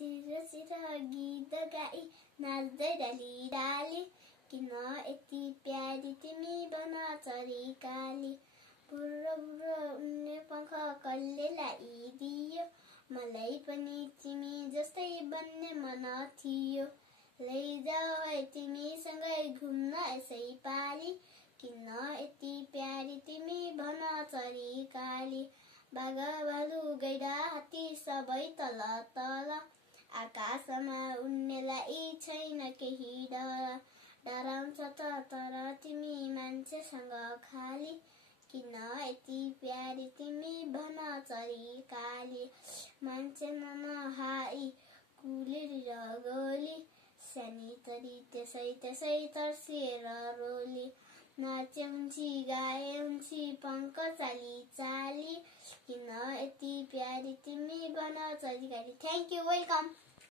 छिर छिर गीत गाई नाच्दै डाली डाली किन यति प्यारी तिमी बन चरी काली बुढो बुढो उड्ने पंख कसले लगाइदियो मलाई पनि तिमी जस्तै बन्ने मन थियो लैजाऊ है तिमीसँगै घुम्न यसै पाली किन यति प्यारी तिमी भन चरी काली बाघ भालु गैडा हात्ती सबै तल तल आकाशमा उड्नेलाई छैन केही डर डराउँछ त तर तिमी मान्छेसँग खाली किन यति प्यारी तिमी भन चरी काली मान्छे नहाई कुलेरी र गोली सानी तरी त्यसै त्यसै तर्सिएर रोली नाचे हुन्छी गाए हुन्छी पङ्क चाली चाली किन यति प्यारी तिमी भन चरी काली। Thank you, welcome.